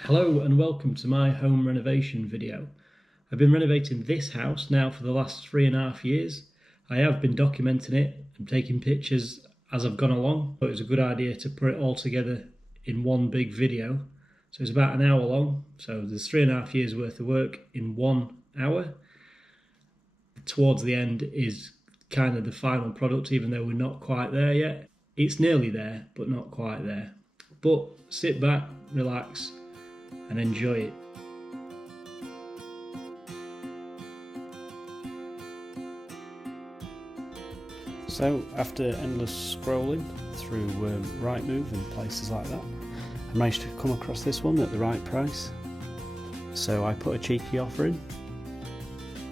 Hello and welcome to my home renovation video. I've been renovating this house now for the last 3.5 years. I have been documenting it and taking pictures as I've gone along, but it was a good idea to put it all together in one big video. So it's about an hour long, so there's 3.5 years worth of work in 1 hour. Towards the end is kind of the final product, even though we're not quite there yet. It's nearly there, but not quite there. But sit back, relax, and enjoy it. So after endless scrolling through Rightmove and places like that, I managed to come across this one at the right price. So I put a cheeky offer in.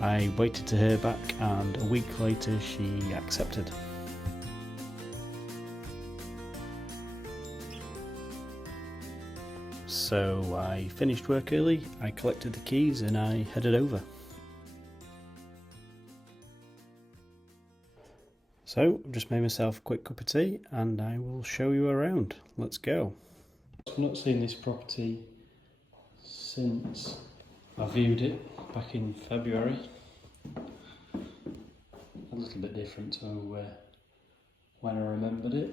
I waited to hear back, and a week later she accepted. So I finished work early, I collected the keys and I headed over. So I've just made myself a quick cup of tea and I will show you around. Let's go. I've not seen this property since I viewed it back in February. A little bit different to when I remembered it.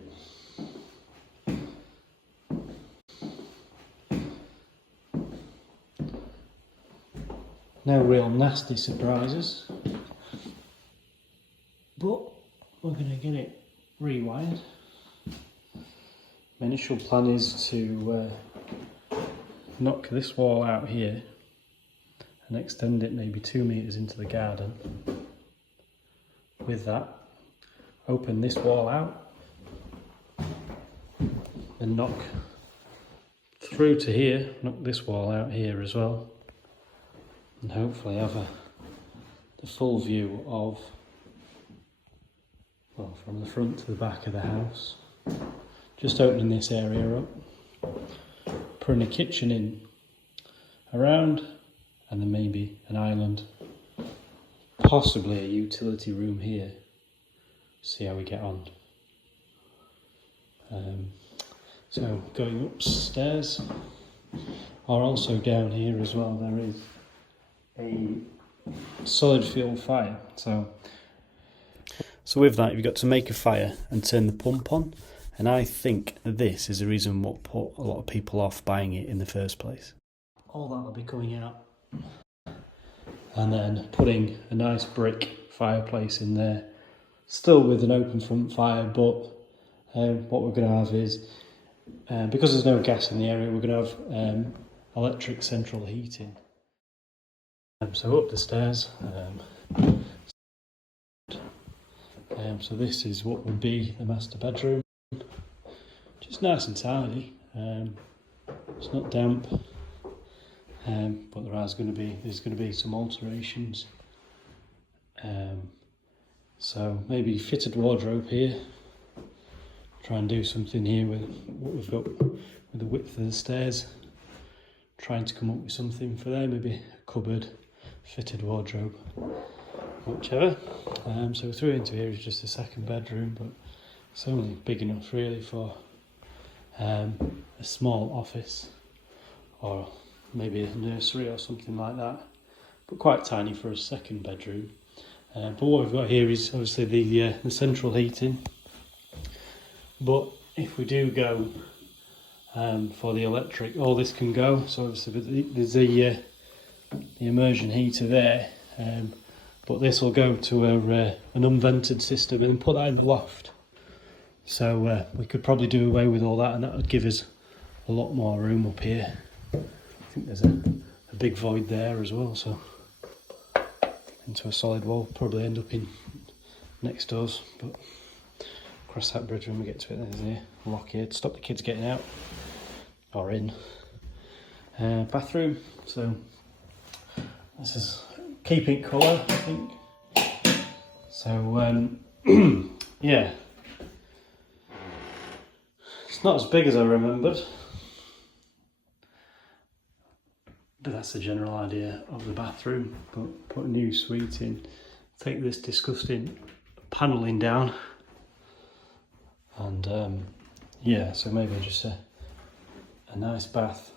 No real nasty surprises, but we're going to get it rewired. My initial plan is to knock this wall out here and extend it maybe 2 meters into the garden. With that, open this wall out and knock through to here, knock this wall out here as well, and hopefully have the full view of, well, from the front to the back of the house. Just opening this area up, putting a kitchen in around, and then maybe an island, possibly a utility room here. See how we get on. So going upstairs, or also down here as well, there is a solid fuel fire. So with that, you've got to make a fire and turn the pump on, and I think this is the reason what put a lot of people off buying it in the first place. All that will be coming out, and then putting a nice brick fireplace in there, still with an open front fire, but what we're going to have is, because there's no gas in the area, we're going to have electric central heating. So up the stairs, so this is what would be the master bedroom. Just nice and tidy. It's not damp, but there's going to be some alterations. So maybe fitted wardrobe here. Try and do something here with what we've got with the width of the stairs. Trying to come up with something for there, maybe a cupboard, fitted wardrobe, whichever. So through into here is just a second bedroom, but it's only big enough really for a small office, or maybe a nursery or something like that, but quite tiny for a second bedroom. But what we've got here is obviously the central heating, but if we do go for the electric, all this can go. So obviously there's the immersion heater there, but this will go to an unvented system and put that in the loft. So we could probably do away with all that, and that would give us a lot more room up here. I think there's a big void there as well, so into a solid wall, probably end up in next doors, but across that bridge when we get to it. There's a lock here to stop the kids getting out or in. Bathroom, so this is keeping colour, I think. So yeah, it's not as big as I remembered, but that's the general idea of the bathroom. But put a new suite in, take this disgusting panelling down, and yeah, so maybe just a nice bath,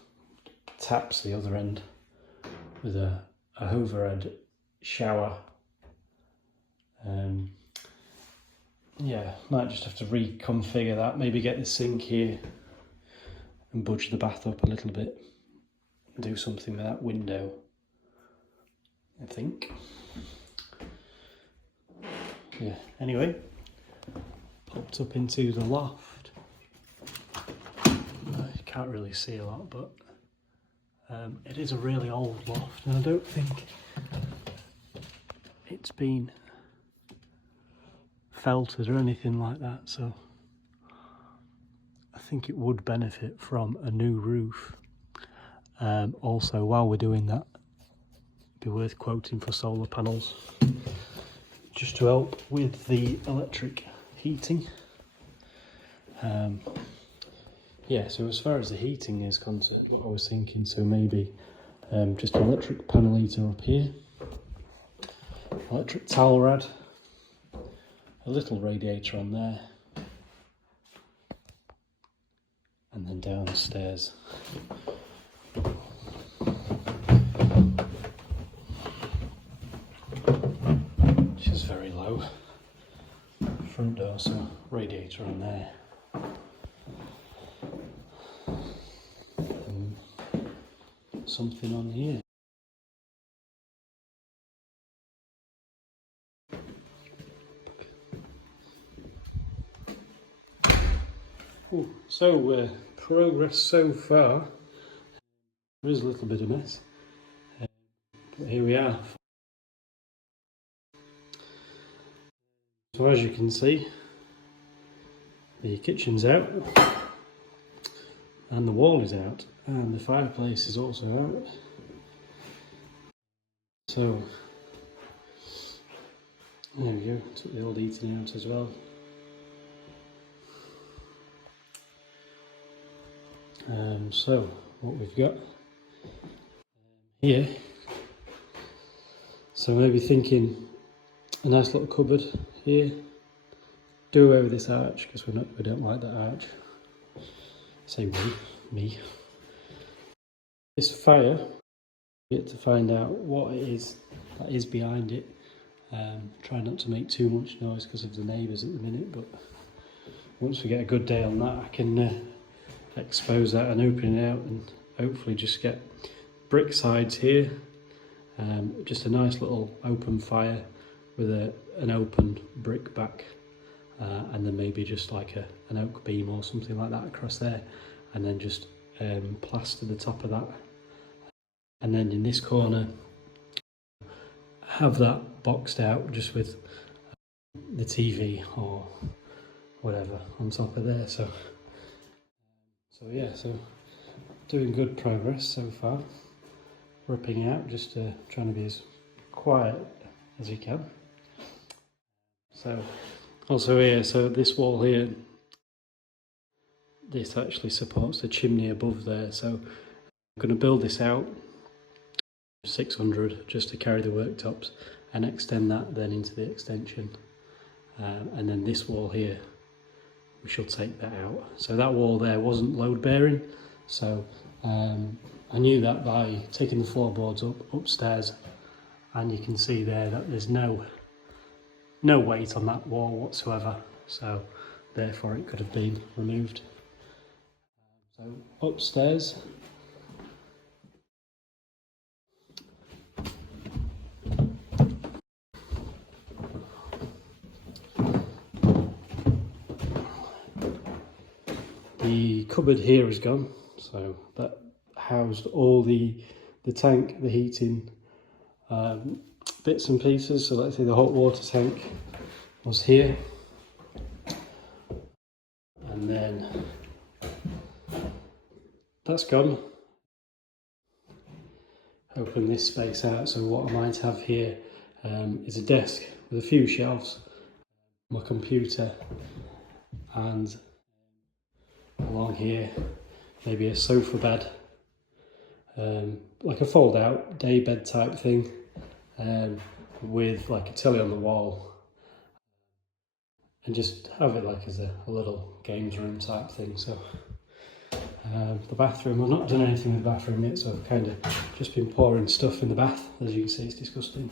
taps the other end with a overhead shower. Yeah, might just have to reconfigure that, maybe get the sink here and budge the bath up a little bit, do something with that window, I think. Yeah, anyway, popped up into the loft. You can't really see a lot, but it is a really old loft, and I don't think it's been felted or anything like that, so I think it would benefit from a new roof. Also, while we're doing that, it'd be worth quoting for solar panels just to help with the electric heating. Yeah, so as far as the heating is concerned, what I was thinking, so maybe just an electric panel heater up here, electric towel rad, a little radiator on there, and then downstairs which is very low, front door, so radiator on there, and something on here. Ooh, so progress so far. There is a little bit of mess, but here we are. So as you can see, the kitchen's out, and the wall is out, and the fireplace is also out. So there we go, took the old heating out as well. So what we've got here, so maybe thinking a nice little cupboard here. Do away with this arch because we don't like that arch. Say me. This fire, get to find out what it is that is behind it. Try not to make too much noise because of the neighbours at the minute, but once we get a good day on that, I can expose that and open it out, and hopefully just get brick sides here, just a nice little open fire with an open brick back, and then maybe just like an oak beam or something like that across there, and then just plaster the top of that, and then in this corner have that boxed out just with the TV or whatever on top of there. So yeah, so doing good progress so far. Ripping out, just trying to be as quiet as you can. So also here, so this wall here, this actually supports the chimney above there. So I'm going to build this out 600 just to carry the worktops and extend that then into the extension. And then this wall here, we shall take that out. So that wall there wasn't load bearing, so I knew that by taking the floorboards upstairs, and you can see there that there's no weight on that wall whatsoever, so therefore it could have been removed. So upstairs, the cupboard here is gone, so that housed all the tank, the heating, bits and pieces. So let's say the hot water tank was here, and then that's gone. Open this space out, so what I might have here is a desk with a few shelves, my computer, and along here maybe a sofa bed, like a fold out day bed type thing, with like a telly on the wall, and just have it like as a little games room type thing. So The bathroom, I've not done anything with the bathroom yet, so I've kind of just been pouring stuff in the bath. As you can see, it's disgusting.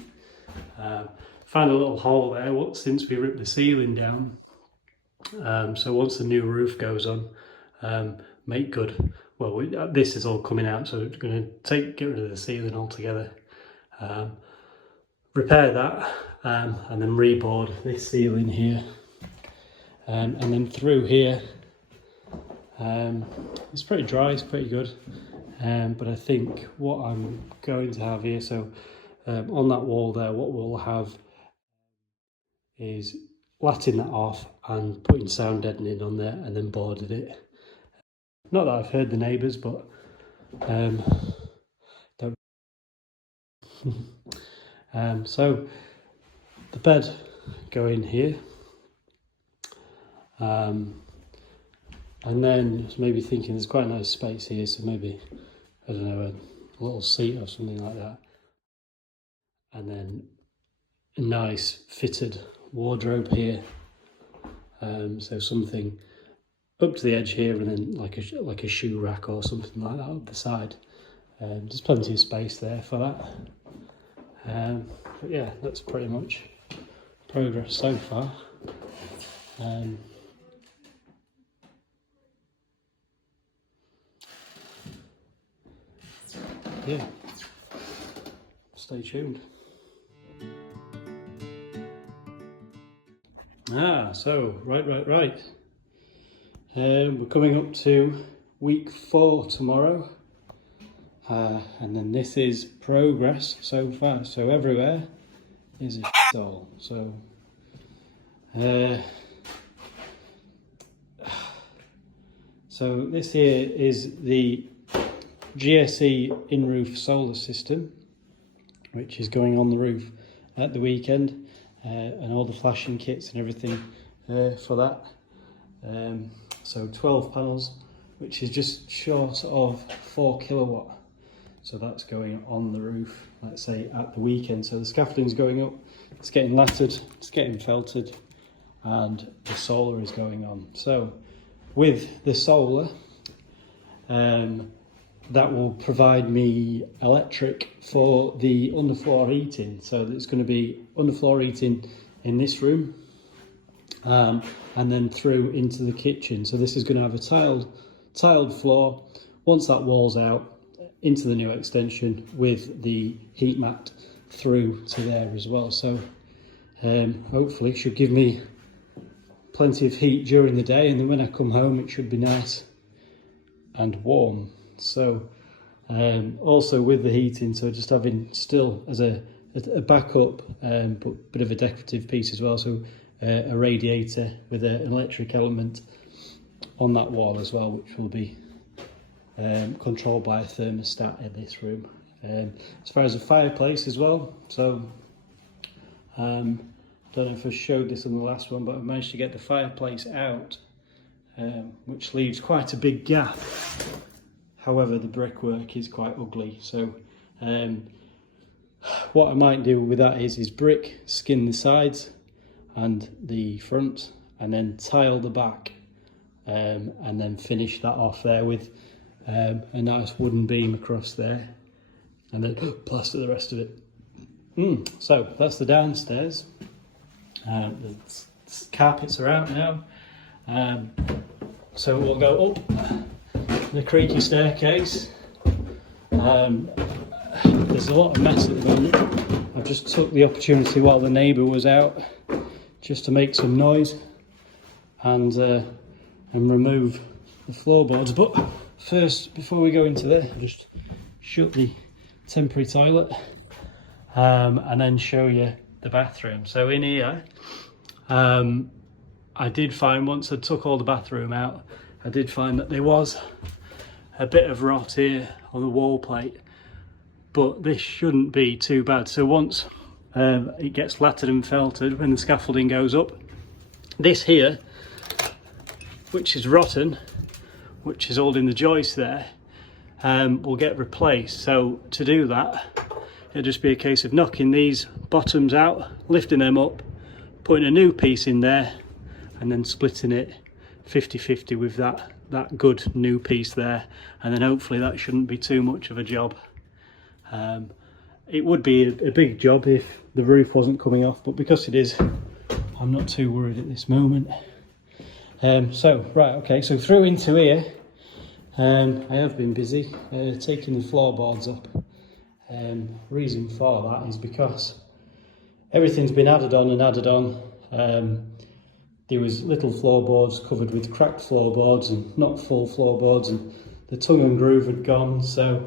Found a little hole there since we ripped the ceiling down. So once the new roof goes on, make good. Well, this is all coming out, so we're going to get rid of the ceiling altogether, repair that, and then reboard this ceiling here, and then through here. It's pretty dry, it's pretty good, but I think what I'm going to have here, so on that wall there, what we'll have is latting that off and putting sound deadening on there and then boarded it. Not that I've heard the neighbours, but don't. So the bed going here, and then just maybe thinking there's quite a nice space here, so maybe, I don't know, a little seat or something like that, and then a nice fitted wardrobe here, so something up to the edge here, and then like a shoe rack or something like that up the side. There's plenty of space there for that. But yeah, that's pretty much progress so far. Yeah, stay tuned. So right. We're coming up to week 4 tomorrow, and then this is progress so far. So everywhere is a hole. So so this here is the GSE in-roof solar system, which is going on the roof at the weekend, and all the flashing kits and everything for that. So 12 panels, which is just short of 4 kilowatt. So that's going on the roof, let's say at the weekend. So the scaffolding's going up, it's getting lattered, it's getting felted, and the solar is going on. So with the solar, that will provide me electric for the underfloor heating. So there's going to be underfloor heating in this room, and then through into the kitchen. So this is going to have a tiled floor. Once that wall's out, into the new extension with the heat mat through to there as well. So hopefully it should give me plenty of heat during the day, and then when I come home it should be nice and warm. So also with the heating, so just having still as a backup, but bit of a decorative piece as well, so a radiator with an electric element on that wall as well, which will be controlled by a thermostat in this room. As far as the fireplace as well, so don't know if I showed this in the last one, but I've managed to get the fireplace out, which leaves quite a big gap. However, the brickwork is quite ugly, so what I might do with that is brick skin the sides and the front, and then tile the back, and then finish that off there with a nice wooden beam across there, and then plaster the rest of it. So that's the downstairs. The carpets are out now, so we'll go up the creaky staircase. There's a lot of mess at the moment. I've just took the opportunity while the neighbour was out just to make some noise and remove the floorboards. But first, before we go into there, I'll just shut the temporary toilet, and then show you the bathroom. So in here, I did find, once I took all the bathroom out, I did find that there was a bit of rot here on the wall plate, but this shouldn't be too bad. So once it gets lattered and felted, when the scaffolding goes up, this here, which is rotten, which is holding the joist there, will get replaced. So to do that, it'll just be a case of knocking these bottoms out, lifting them up, putting a new piece in there, and then splitting it 50-50 with that that good new piece there, and then hopefully that shouldn't be too much of a job. It would be a big job if the roof wasn't coming off, but because it is, I'm not too worried at this moment. So through into here, I have been busy taking the floorboards up. Reason for that is because everything's been added on and added on. There was little floorboards covered with cracked floorboards and not full floorboards, and the tongue and groove had gone, so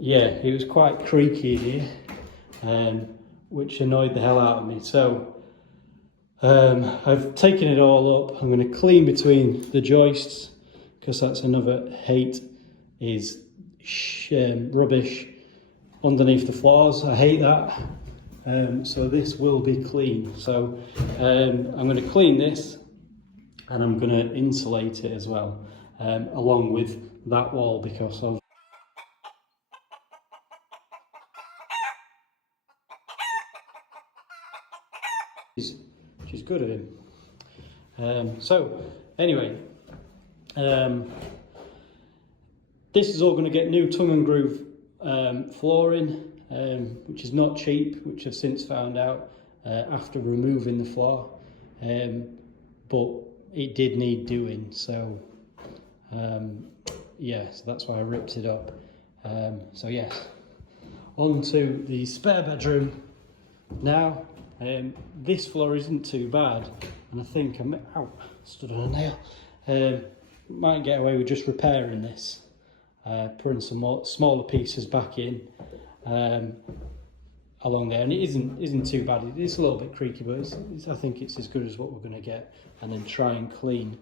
yeah, it was quite creaky in here, which annoyed the hell out of me. So I've taken it all up. I'm going to clean between the joists, because that's another hate, is rubbish underneath the floors. I hate that. So this will be clean. So I'm going to clean this, and I'm going to insulate it as well, along with that wall, because of which is good of him. So anyway, this is all going to get new tongue and groove flooring, which is not cheap, which I've since found out after removing the floor, but it did need doing, so yeah, so that's why I ripped it up. So yes, on to the spare bedroom now. This floor isn't too bad, and I think stood on a nail. Might get away with just repairing this, putting some more smaller pieces back in along there, and it isn't too bad. It's a little bit creaky, but I think it's as good as what we're going to get, and then try and clean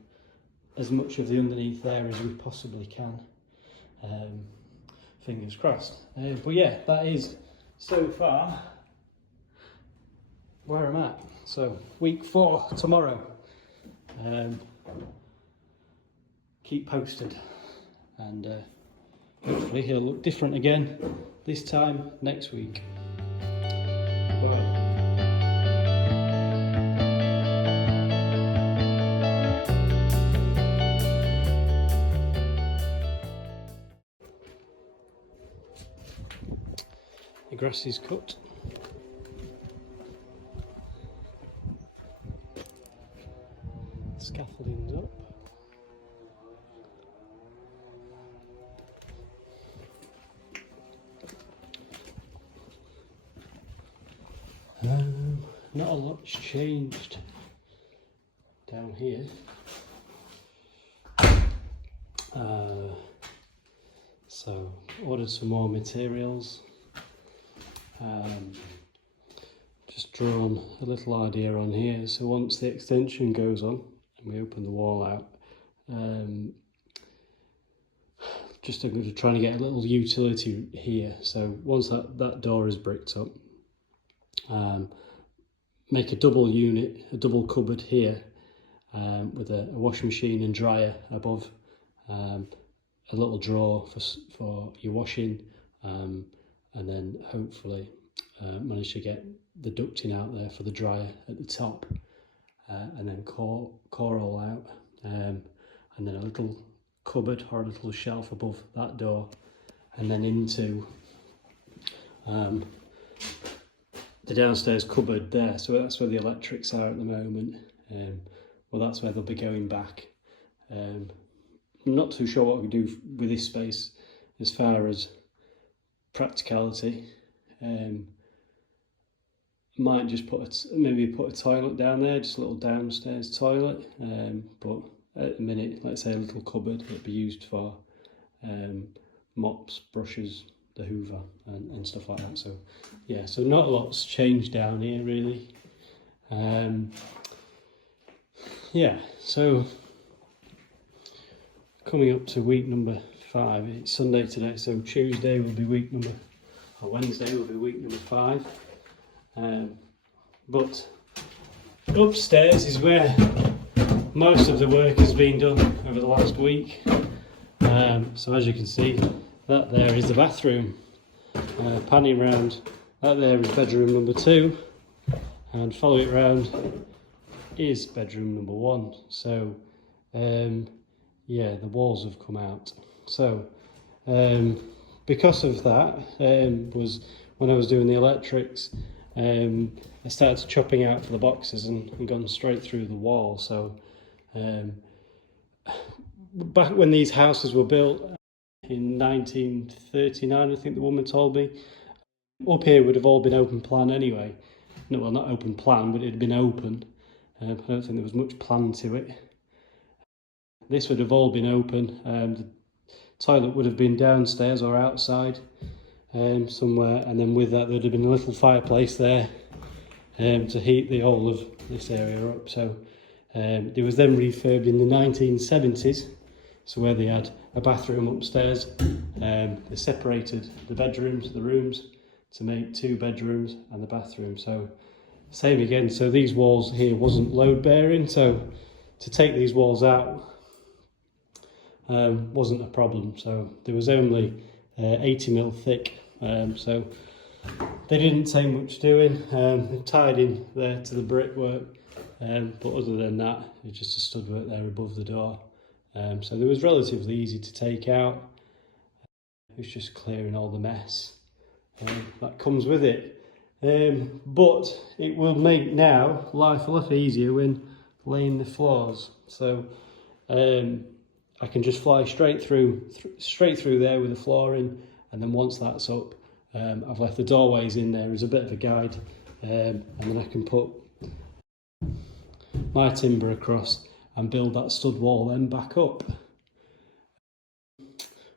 as much of the underneath there as we possibly can. Fingers crossed. But yeah, that is so far where I'm at. So week 4 tomorrow. Keep posted, and hopefully he'll look different again this time next week. Bye. The grass is cut. Scaffolding's up. Not a lot's changed down here. So ordered some more materials. Just drawn a little idea on here. So once the extension goes on and we open the wall out, just I'm going to try and get a little utility here. So once that door is bricked up, make a double unit, a double cupboard here, with a washing machine and dryer above, a little drawer for your washing, and then hopefully manage to get the ducting out there for the dryer at the top, and then core all out, and then a little cupboard or a little shelf above that door, and then into the downstairs cupboard there. So that's where the electrics are at the moment. Well, that's where they'll be going back. I'm not too sure what we do with this space as far as practicality. Might just maybe put a toilet down there, just a little downstairs toilet, but at the minute, let's say a little cupboard that'd be used for mops, brushes, the hoover and stuff like that. So yeah, so not a lot's changed down here really. Yeah, so coming up to week number 5. It's Sunday today, so Tuesday will be Wednesday will be week number 5. But upstairs is where most of the work has been done over the last week. So as you can see, that there is the bathroom. Panning round, that there is bedroom number 2, and follow it round is bedroom number 1. So yeah, the walls have come out. So because of that, was when I was doing the electrics, I started chopping out for the boxes and gone straight through the wall. So back when these houses were built in 1939, I think the woman told me, up here would have all been open plan anyway. No, well, not open plan, but it had been open. I don't think there was much plan to it. This would have all been open. The toilet would have been downstairs or outside somewhere, and then with that there'd have been a little fireplace there to heat the whole of this area up. So it was then refurbed in the 1970s, so where they had a bathroom upstairs, they separated the bedrooms, the rooms, to make 2 bedrooms and the bathroom. So same again, so these walls here wasn't load bearing, so to take these walls out wasn't a problem. So there was only 80mm thick, so they didn't take much doing. They tied in there to the brickwork, but other than that, it was just a stud-work there above the door. So it was relatively easy to take out. It was just clearing all the mess that comes with it. But it will make now life a lot easier when laying the floors. So I can just fly straight through there with the flooring, and then once that's up, I've left the doorways in there as a bit of a guide, and then I can put my timber across and build that stud wall then back up.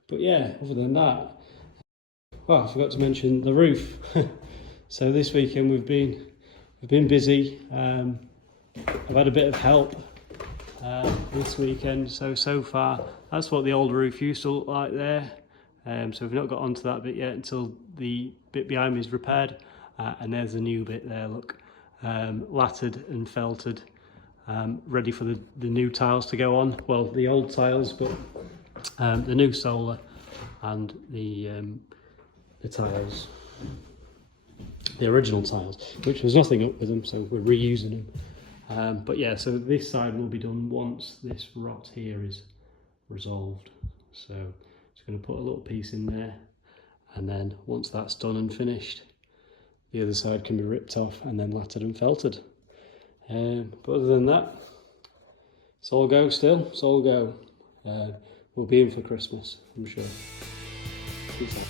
But yeah, other than that, well, I forgot to mention the roof. So this weekend we've been busy. I've had a bit of help this weekend. So far, that's what the old roof used to look like there. So we've not got onto that bit yet until the bit behind me is repaired. And there's a new bit there, look, lattered and felted, ready for the new tiles to go on. Well, the old tiles, but the new solar and the tiles, the original tiles, which was nothing up with them, so we're reusing them. But yeah, so this side will be done once this rot here is resolved. So just going to put a little piece in there, and then once that's done and finished, the other side can be ripped off and then lattered and felted. But other than that, it's all go still, it's all go. We'll be in for Christmas, I'm sure. Peace out.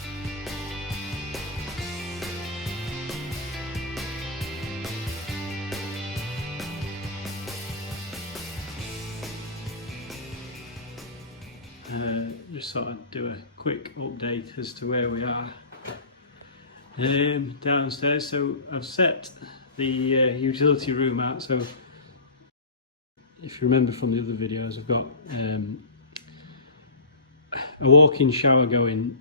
Just thought I'd do a quick update as to where we are downstairs. So I've set the utility room out. So if you remember from the other videos, I've got a walk-in shower going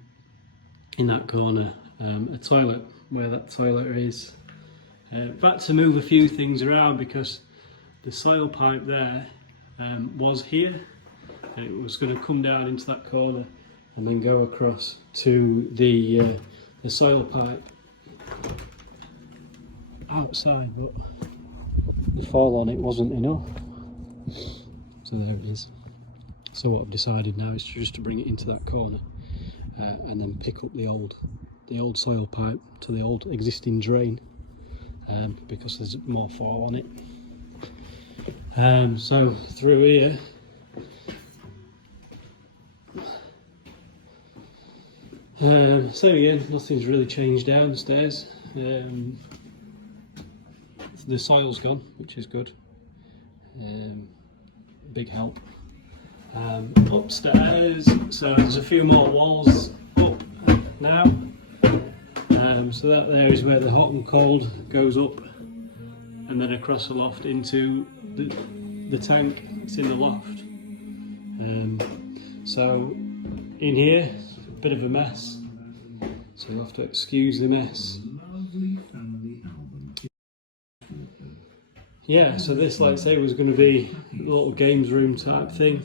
in that corner, a toilet where that toilet is. I've had to move a few things around because the soil pipe there was here. It was going to come down into that corner and then go across to the soil pipe outside, but the fall on it wasn't enough. So there it is. So what I've decided now is just to bring it into that corner and then pick up the old soil pipe to the old existing drain, because there's more fall on it. So through here, so again, nothing's really changed downstairs. The soil's gone, which is good. Big help. Upstairs, so there's a few more walls up now. So that there is where the hot and cold goes up, and then across the loft into the tank. It's in the loft. So in here, a bit of a mess, so you'll have to excuse the mess. Yeah, so this, like I say, was going to be a little games room type thing,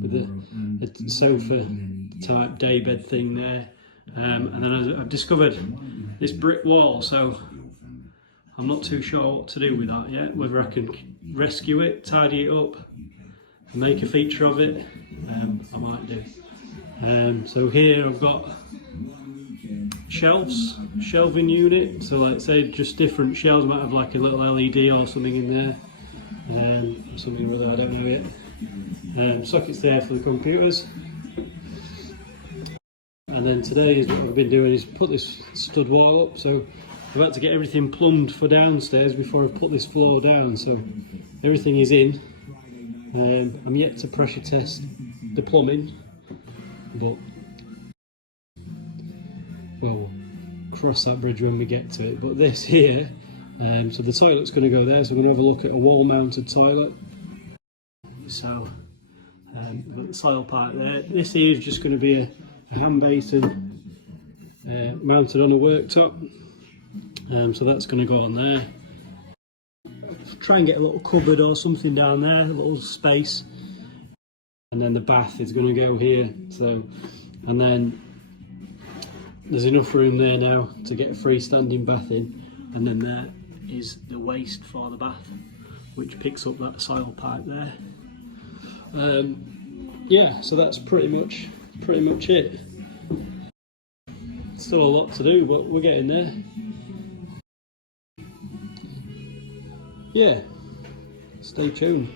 with a sofa type daybed thing there. And then I've discovered this brick wall, so I'm not too sure what to do with that yet, whether I can rescue it, tidy it up, make a feature of it, I might do. So here I've got shelving unit, so like say just different shelves, might have like a little LED or something in there, something or other, I don't know yet. Sockets there for the computers. And then today is what we've been doing is put this stud wall up, so I've had to get everything plumbed for downstairs before I've put this floor down, so everything is in. I'm yet to pressure test the plumbing, but well, we'll cross that bridge when we get to it. But this here, so the toilet's going to go there, so we're going to have a look at a wall mounted toilet. So we've got the soil pipe there. This here is just going to be a hand basin mounted on a worktop, so that's going to go on there. Try and get a little cupboard or something down there, a little space, and then the bath is going to go here. So, and then there's enough room there now to get a freestanding bath in, and then there is the waste for the bath, which picks up that soil pipe there. Yeah, so that's pretty much it. Still a lot to do, but we're getting there. Yeah, stay tuned.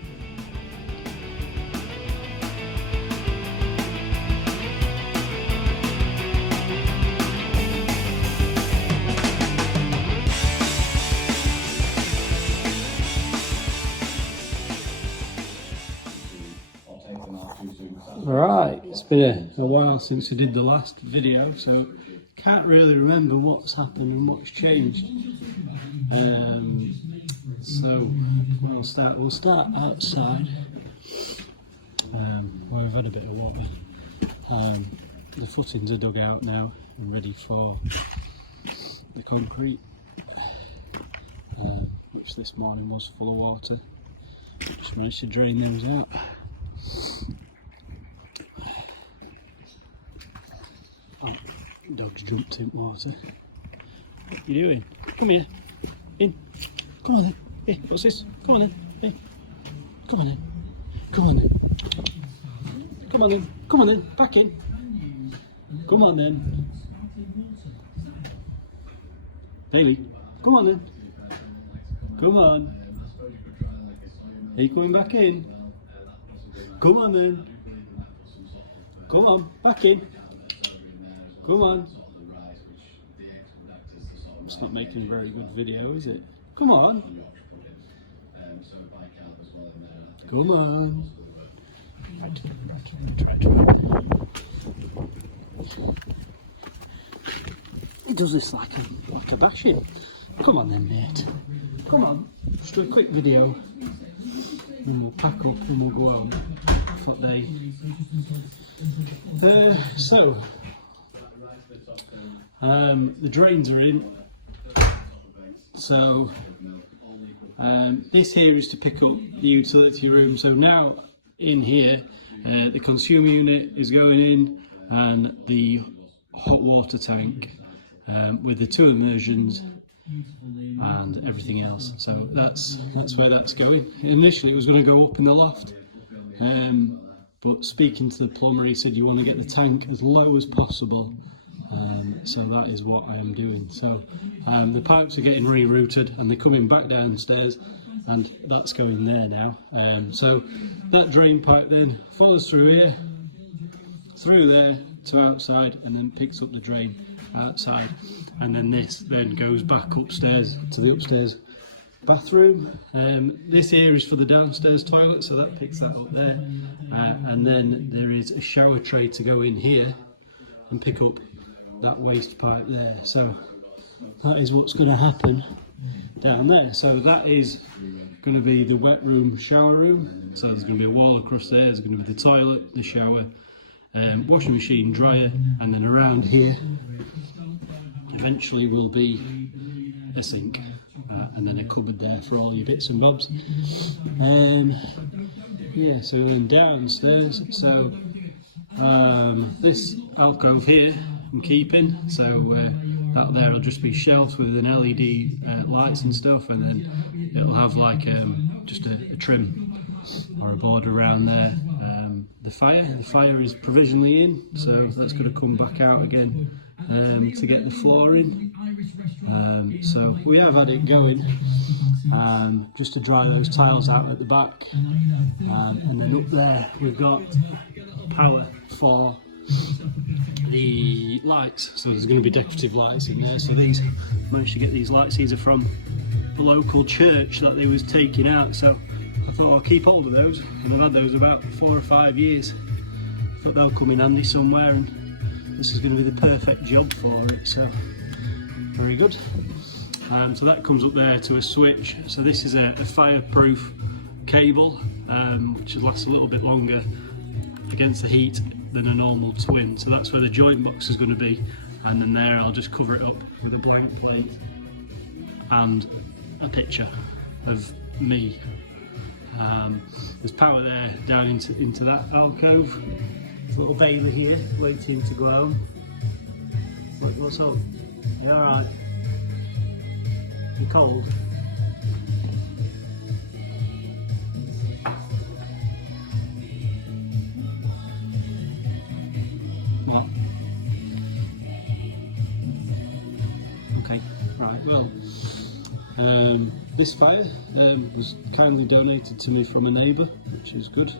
Alright, it's been a while since we did the last video, so can't really remember what's happened and what's changed. So we'll start outside, where we've had a bit of water. The footings are dug out now and ready for the concrete, which this morning was full of water. Just managed to drain those out. Oh, dog's jumped in water. What are you doing? Come here. In. Come on then. Hey, what's this? Come on then. Hey. Come on then. Come on then. Come on then. Come on then. Back in. Come on then. Bailey. Come on then. Come on. Are you coming back in? Come on then. Come on. Back in. Come on. It's not making a very good video, is it? Come on. Come on. Right. He does this like a bashing. Come on then, mate. Come on. Just do a quick video. And we'll pack up and we'll go home for that day. The drains are in. So this here is to pick up the utility room. So now in here, the consumer unit is going in, and the hot water tank with the 2 immersions and everything else. So that's where that's going. Initially it was going to go up in the loft, but speaking to the plumber, he said you want to get the tank as low as possible. So that is what I am doing. So the pipes are getting rerouted and they're coming back downstairs, and that's going there now. So that drain pipe then follows through here, through there to outside, and then picks up the drain outside, and then this then goes back upstairs to the upstairs bathroom. This here is for the downstairs toilet, so that picks that up there, and then there is a shower tray to go in here and pick up that waste pipe there. So that is what's going to happen down there. So that is going to be the wet room, shower room. So there's going to be a wall across there, there's going to be the toilet, the shower, washing machine, dryer, and then around here eventually will be a sink, and then a cupboard there for all your bits and bobs. Yeah, so then downstairs, so this alcove here I'm keeping, so that there will just be shelves with an LED lights and stuff, and then it'll have like just a trim or a border around there. The fire is provisionally in, so that's going to come back out again to get the flooring. So we have had it going just to dry those tiles out at the back, and then up there we've got power for the lights, so there's going to be decorative lights in there. So these, managed to get these lights, these are from the local church that they was taking out, so I thought I'll keep hold of those, and I've had those about 4 or 5 years. I thought they'll come in handy somewhere, and this is going to be the perfect job for it, so very good. So that comes up there to a switch. So this is a fireproof cable, which lasts a little bit longer against the heat than a normal twin. So that's where the joint box is going to be, and then there I'll just cover it up with a blank plate and a picture of me. There's power there down into that alcove. There's a little baby here waiting to go home. What's up? You alright? You cold? What? Okay, right, well, this fire was kindly donated to me from a neighbour, which is good.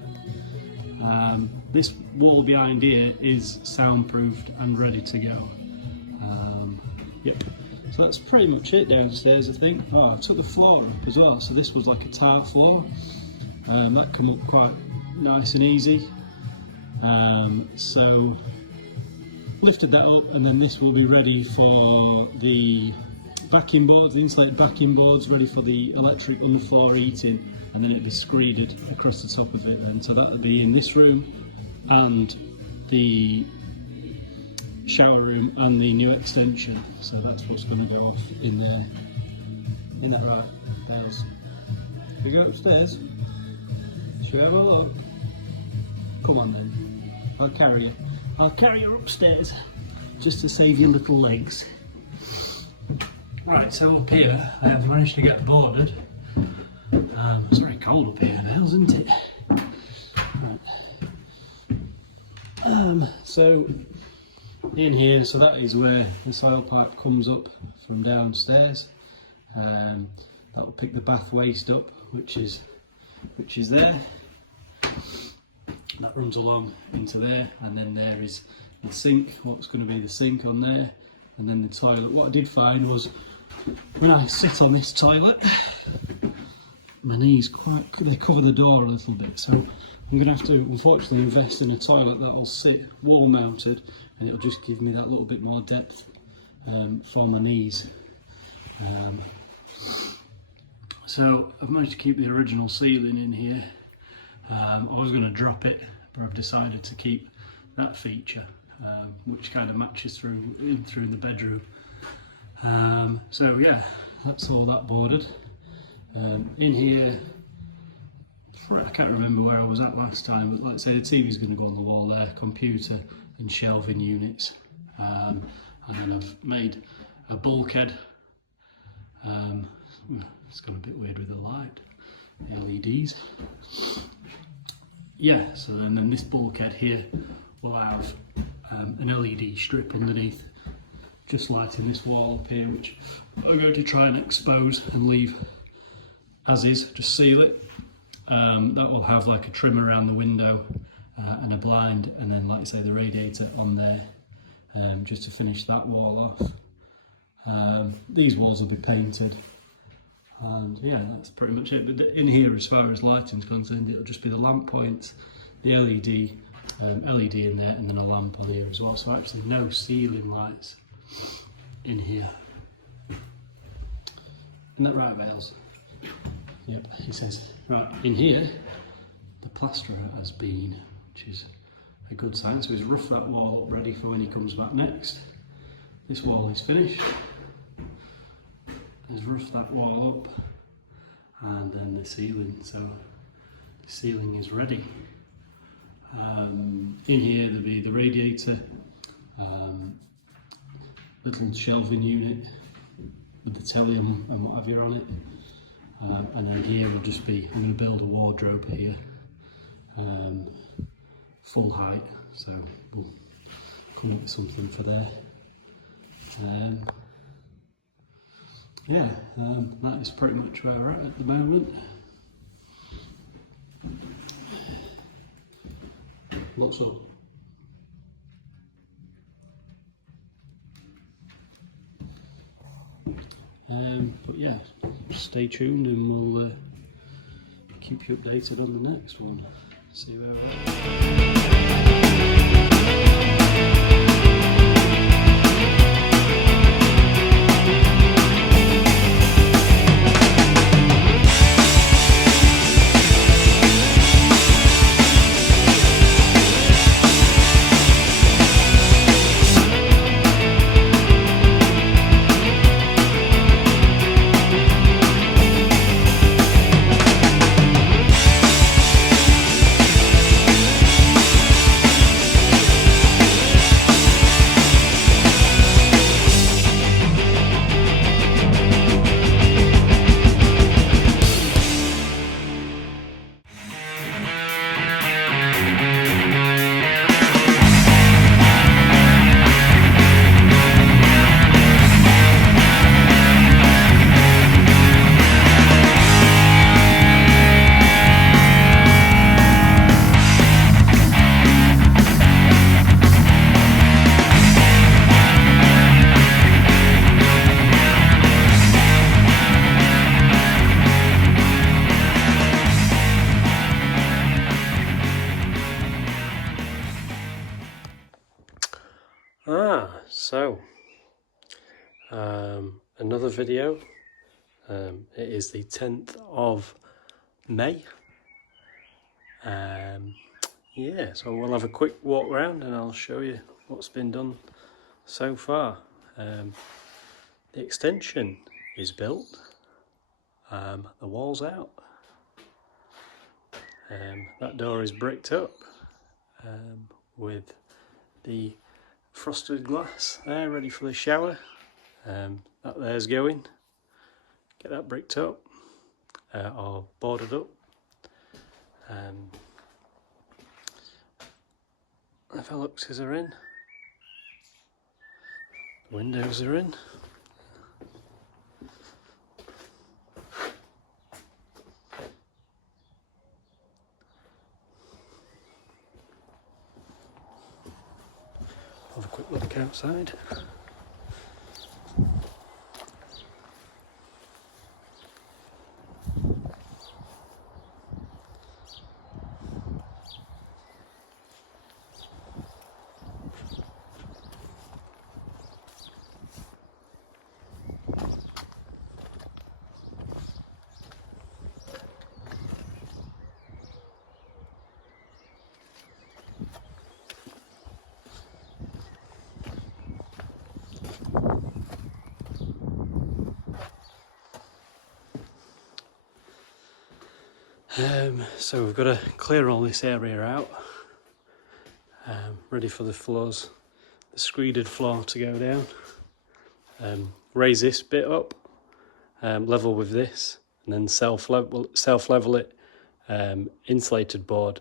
This wall behind here is soundproofed and ready to go. Yep. So that's pretty much it downstairs, I think. Oh, I took the floor up as well, so this was like a tile floor. That came up quite nice and easy. So lifted that up, and then this will be ready for the backing boards, the insulated backing boards, ready for the electric underfloor heating, and then it'll be screeded across the top of it. And so that'll be in this room and the shower room and the new extension. So that's what's going to go off in there. Isn't that right, Dales? We go upstairs. Should we have a look? Come on then. I'll carry you. I'll carry you upstairs just to save your little legs. Right, so up here I have managed to get boarded. It's very cold up here now, isn't it? Right. So in here, so that is where the soil pipe comes up from downstairs. That will pick the bath waste up, which is there. That runs along into there, and then there is the sink, what's going to be the sink on there, and then the toilet. What I did find was, when I sit on this toilet, my knees they cover the door a little bit, so I'm going to have to unfortunately invest in a toilet that will sit wall mounted, and it'll just give me that little bit more depth for my knees. So I've managed to keep the original ceiling in here. I was going to drop it, but I've decided to keep that feature, which kind of matches through the bedroom. So yeah, that's all that boarded. In here, I can't remember where I was at last time, but like I say, the TV's going to go on the wall there, computer and shelving units. And then I've made a bulkhead. It's gone a bit weird with the light, the LEDs. Yeah, so then this bulkhead here will have an LED strip underneath, just lighting this wall up here, which I'm going to try and expose and leave as is, just seal it. That will have like a trim around the window and a blind, and then like I say, the radiator on there, just to finish that wall off. These walls will be painted, and yeah, that's pretty much it. But in here, as far as lighting is concerned, it'll just be the lamp points, the LED in there, and then a lamp on here as well. So actually no ceiling lights in here. Isn't that right, Vales? Yep, he says. Right, in here, the plasterer has been, which is a good sign. So he's roughed that wall up ready for when he comes back next. This wall is finished. He's roughed that wall up, and then the ceiling. So the ceiling is ready. In here there'll be the radiator, little shelving unit with the telly and what have you on it. and then here will just be, I'm going to build a wardrobe here, full height, so we'll come up with something for there. That is pretty much where we're at the moment. Lots up. But yeah, stay tuned and we'll keep you updated on the next one. See where we're another video. It is the 10th of May. Yeah, so we'll have a quick walk around and I'll show you what's been done so far. The extension is built, the wall's out, that door is bricked up with the frosted glass there ready for the shower. That there's going, get that bricked up or boarded up. The Velux are in, the windows are in. Have a quick look outside. So we've got to clear all this area out, ready for the floors, the screeded floor to go down, raise this bit up, level with this, and then self-level it, insulated board,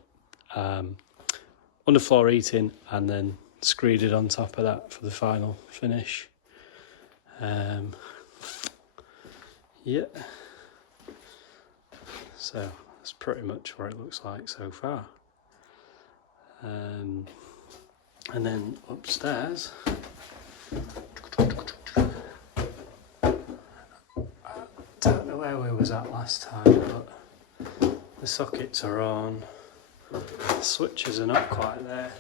underfloor heating, and then screeded on top of that for the final finish. Yeah, so that's pretty much what it looks like so far. And then upstairs, I don't know where we was at last time, but the sockets are on, the switches are not quite there,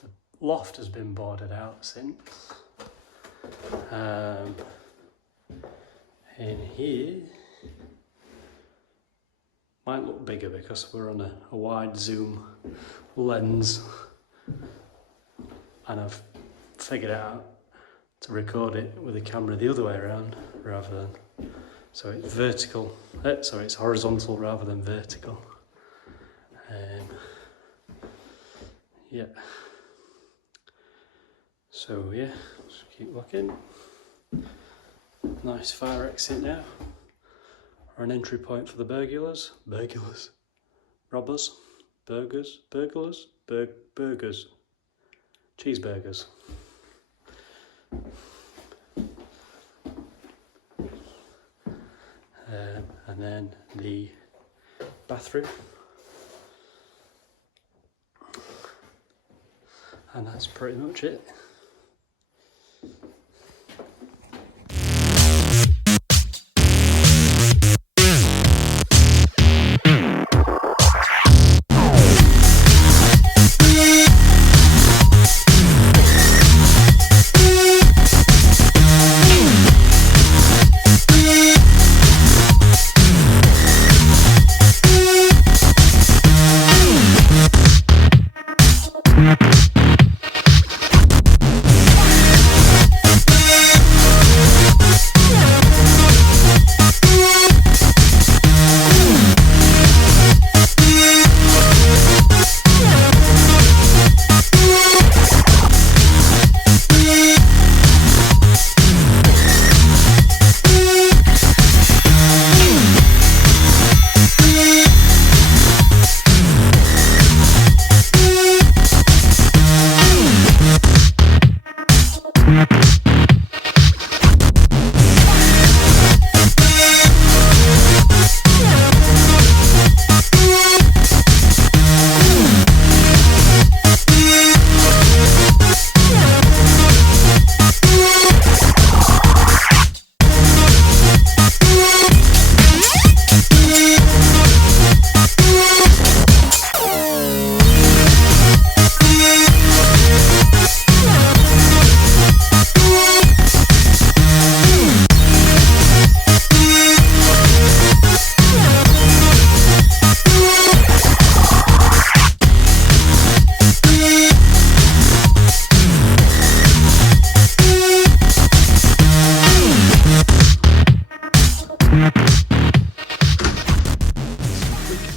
the loft has been boarded out since. In here might look bigger because we're on a wide zoom lens, and I've figured out to record it with the camera the other way around rather than, so it's vertical, sorry, it's horizontal rather than vertical. Yeah, so yeah, just keep looking. Nice fire exit now. or an entry point for the burglars. Robbers. Burgers. Cheeseburgers. And then the bathroom. And that's pretty much it.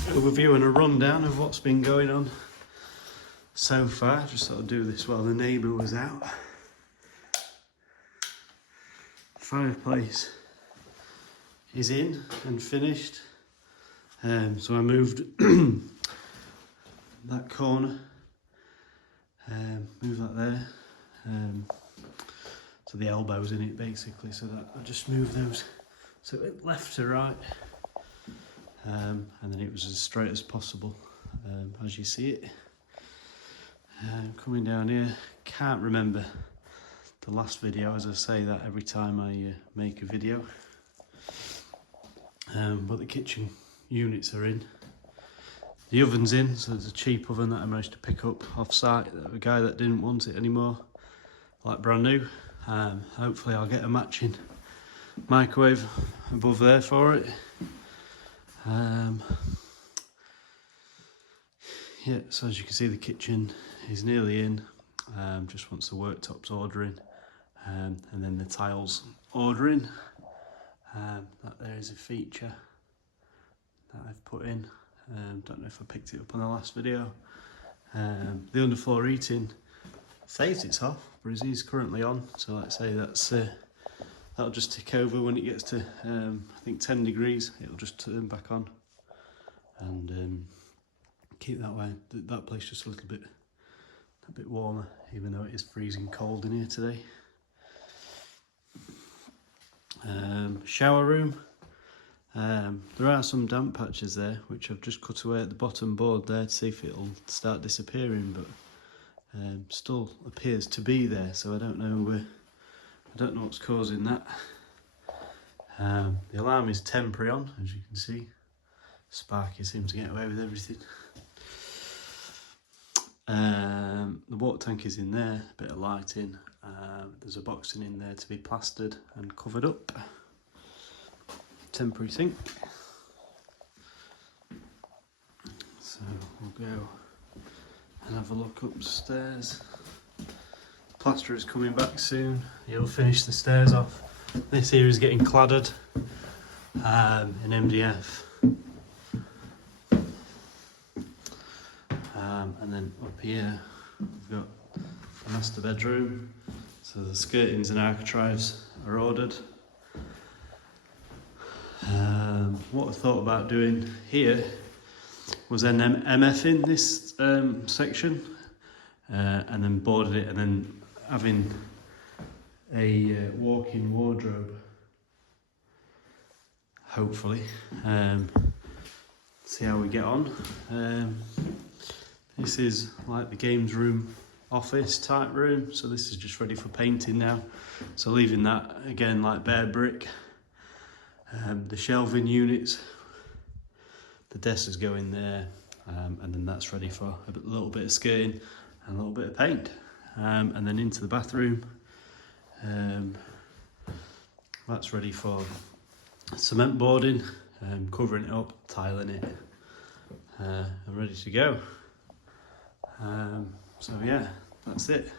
Overview and a rundown of what's been going on so far. Just thought I'd do this while the neighbour was out. Fireplace is in and finished. So I moved that corner, moved that there, so the elbow's in it basically, so that I just moved those so it left to right. And then it was as straight as possible, as you see it. Coming down here, can't remember the last video, as I say that every time I make a video. But the kitchen units are in. The oven's in, so there's a cheap oven that I managed to pick up off site. A guy that didn't want it anymore, like brand new. Hopefully I'll get a matching microwave above there for it. Yeah, so as you can see, the kitchen is nearly in. Just once the worktops ordering, and then the tiles ordering. That there is a feature that I've put in. Don't know if I picked it up on the last video. The underfloor heating says it's off, but it is currently on. So like I say, that'll just tick over when it gets to I think 10 degrees. It'll just turn back on and keep that way. That place just a bit warmer, even though it is freezing cold in here today. Shower room. There are some damp patches there, which I've just cut away at the bottom board there to see if it'll start disappearing, but still appears to be there. So I don't know what's causing that. The alarm is temporary on, as you can see. Sparky seems to get away with everything. The water tank is in there, a bit of lighting. There's a boxing in there to be plastered and covered up. Temporary sink. So we'll go and have a look upstairs. Plaster is coming back soon. He'll finish the stairs off. This here is getting cladded in MDF. And then up here we've got the master bedroom. So the skirtings and architraves are ordered. What I thought about doing here was then MFing this section and then boarded it, and then having a walk-in wardrobe, hopefully. See how we get on. This is like the games room office type room, so this is just ready for painting now. So leaving that again like bare brick. The shelving units, the desks go in there, and then that's ready for a little bit of skirting and a little bit of paint. And then into the bathroom, that's ready for cement boarding, covering it up, tiling it, and ready to go. So yeah, that's it.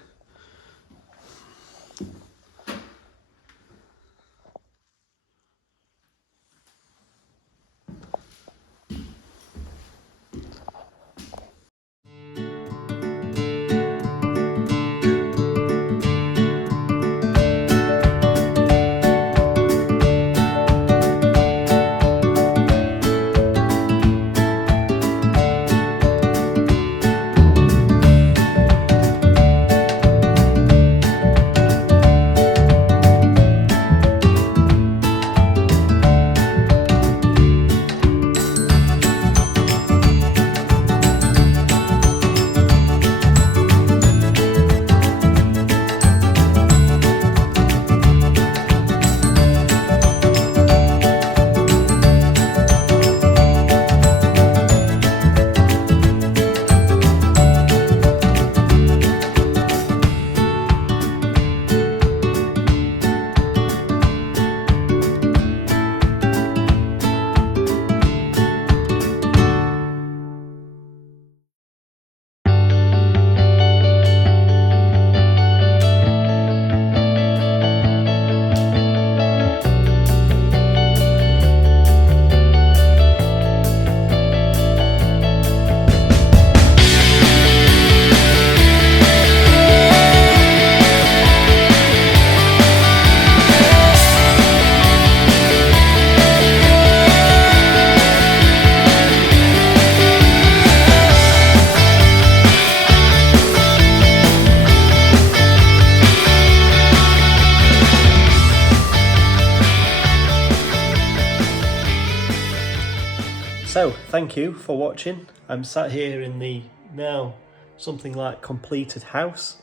So, thank you for watching. I'm sat here in the now something like completed house.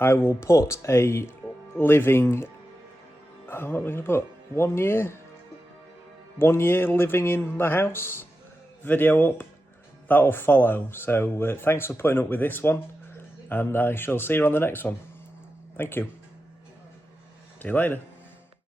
I will put a living, what are we going to put? 1 year? 1 year living in the house video up. That'll follow. So thanks for putting up with this one, and I shall see you on the next one. Thank you. See you later.